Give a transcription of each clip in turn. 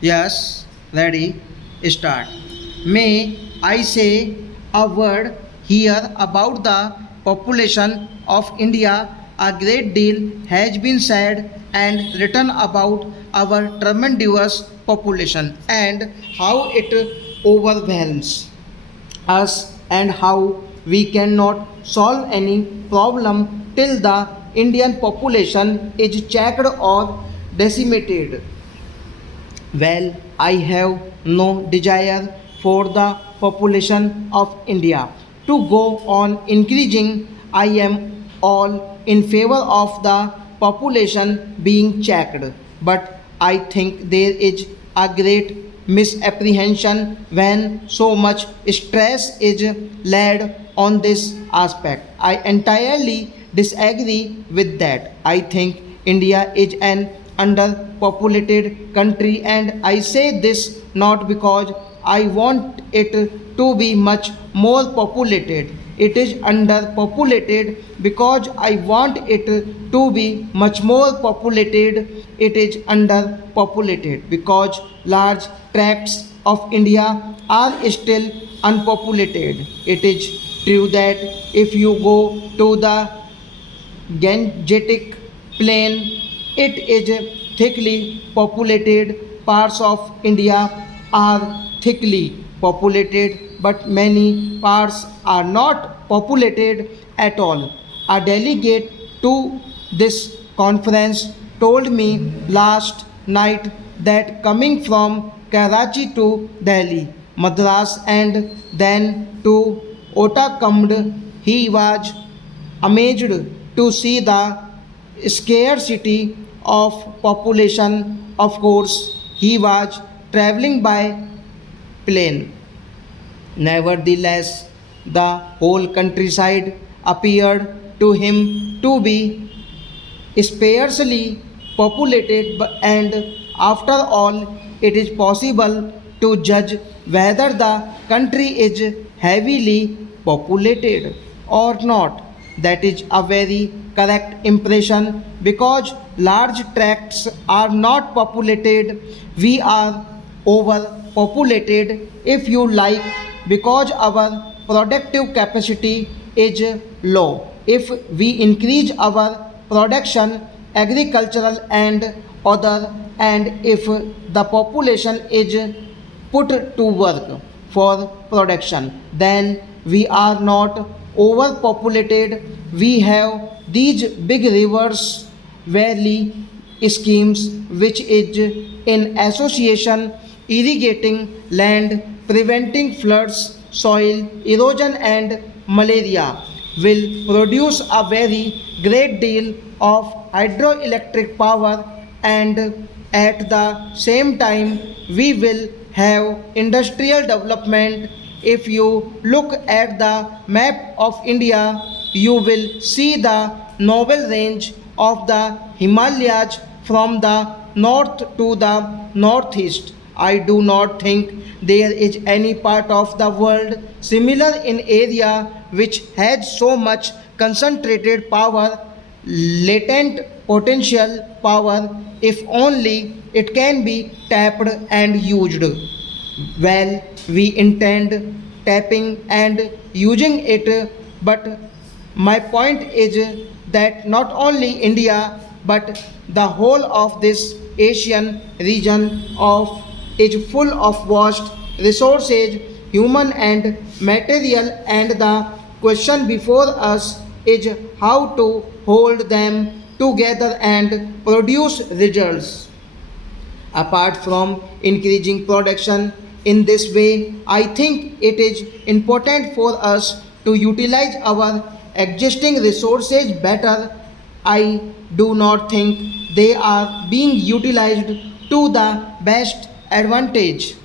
Yes, ready, start. May I say a word here about the population of India? A great deal has been said and written about our tremendous population and how it overwhelms us and how we cannot solve any problem till the Indian population is checked or decimated. Well, I have no desire for the population of India to go on increasing. I am all in favor of the population being checked, but I think there is a great misapprehension when so much stress is laid on this aspect. I entirely disagree with that. I think India is an underpopulated country, and I say this not because I want it to be much more populated. It is underpopulated because I want it to be much more populated. It is underpopulated because large tracts of India are still unpopulated. It is true that if you go to the Gangetic Plain, it is thickly populated. Parts of India are thickly populated, but many parts are not populated at all. A delegate to this conference told me last night that coming from Karachi to Delhi, Madras, and then to Otakand, he was amazed to see the scarcity of population. Of course, he was traveling by plane. Nevertheless, the whole countryside appeared to him to be sparsely populated, and after all, it is possible to judge whether the country is heavily populated or not. That is a very correct impression because large tracts are not populated. We are overpopulated, if you like, because our productive capacity is low. If we increase our production, agricultural and other, and if the population is put to work for production, then we are not overpopulated. We have these big rivers valley schemes which is in association irrigating land, preventing floods, soil erosion and malaria will produce a very great deal of hydroelectric power, and at the same time we will have industrial development. If you look at the map of India, you will see the noble range of the Himalayas from the north to the northeast. I do not think there is any part of the world similar in area which has so much concentrated power, latent potential power, if only it can be tapped and used. Well, we intend tapping and using it, but my point is that not only India but the whole of this Asian region of is full of vast resources, human and material, and the question before us is how to hold them together and produce results. Apart from increasing production in this way, I think it is important for us to utilize our existing resources better. I do not think they are being utilized to the best advantage.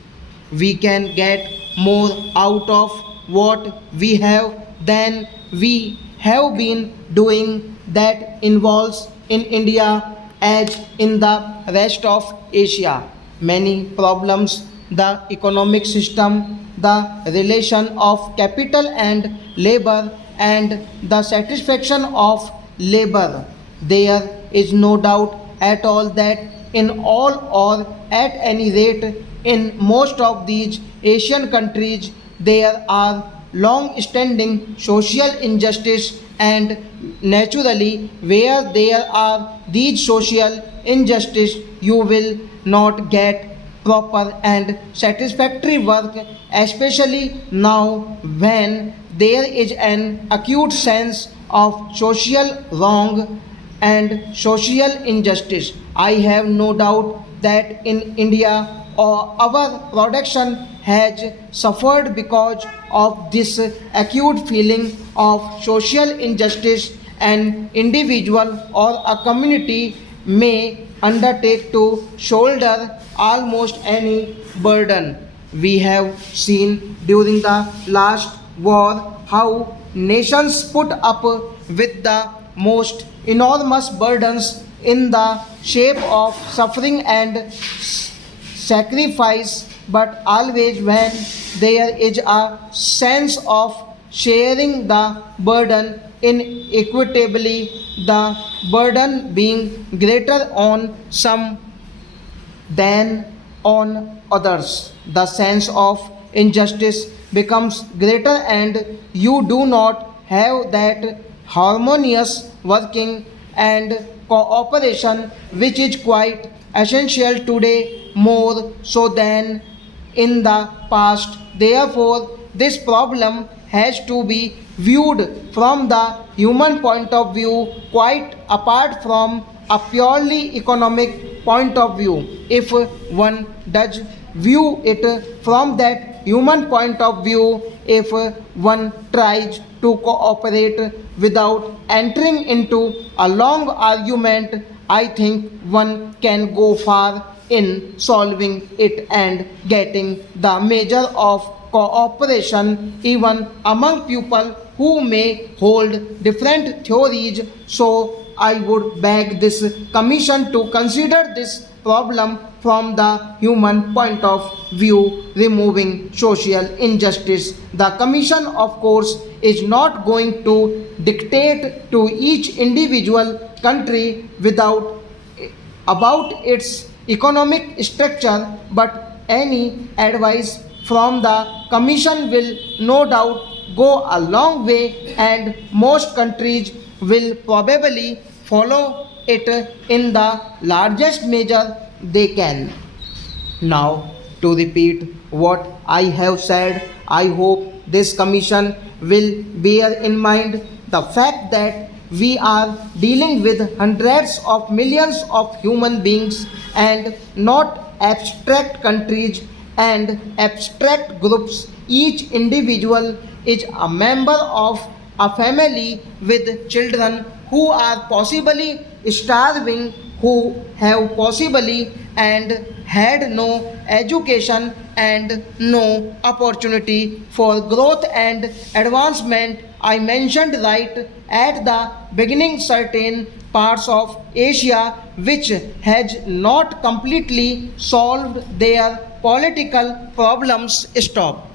We can get more out of what we have than we have been doing. That involves in India as in the rest of Asia many problems: the economic system, the relation of capital and labor, and the satisfaction of labor. There is no doubt at all that in all or at any rate in most of these Asian countries there are long standing social injustice, and naturally where there are these social injustice you will not get proper and satisfactory work, especially now when there is an acute sense of social wrong and social injustice. I have no doubt that in India our production has suffered because of this acute feeling of social injustice. An individual or a community may undertake to shoulder almost any burden. We have seen during the last war how nations put up with the most enormous burdens in the shape of suffering and sacrifice, but always when there is a sense of sharing the burden inequitably, the burden being greater on some than on others, the sense of injustice becomes greater, and you do not have that harmonious working and cooperation which is quite essential today more so than in the past. Therefore, this problem has to be viewed from the human point of view, quite apart from a purely economic point of view. If one does view it from that human point of view, if one tries to cooperate without entering into a long argument, I think one can go far in solving it and getting the measure of cooperation even among people who may hold different theories. So I would beg this commission to consider this problem from the human point of view, removing social injustice. The commission, of course, is not going to dictate to each individual country without about its economic structure, but any advice from the commission will no doubt go a long way, and most countries will probably follow it in the largest measure they can. Now, to repeat what I have said, I hope this commission will bear in mind the fact that we are dealing with hundreds of millions of human beings and not abstract countries and abstract groups. Each individual is a member of a family with children who are possibly starving, who have possibly and had no education and no opportunity for growth and advancement. I mentioned right at the beginning certain parts of Asia which has not completely solved their political problems. Stop.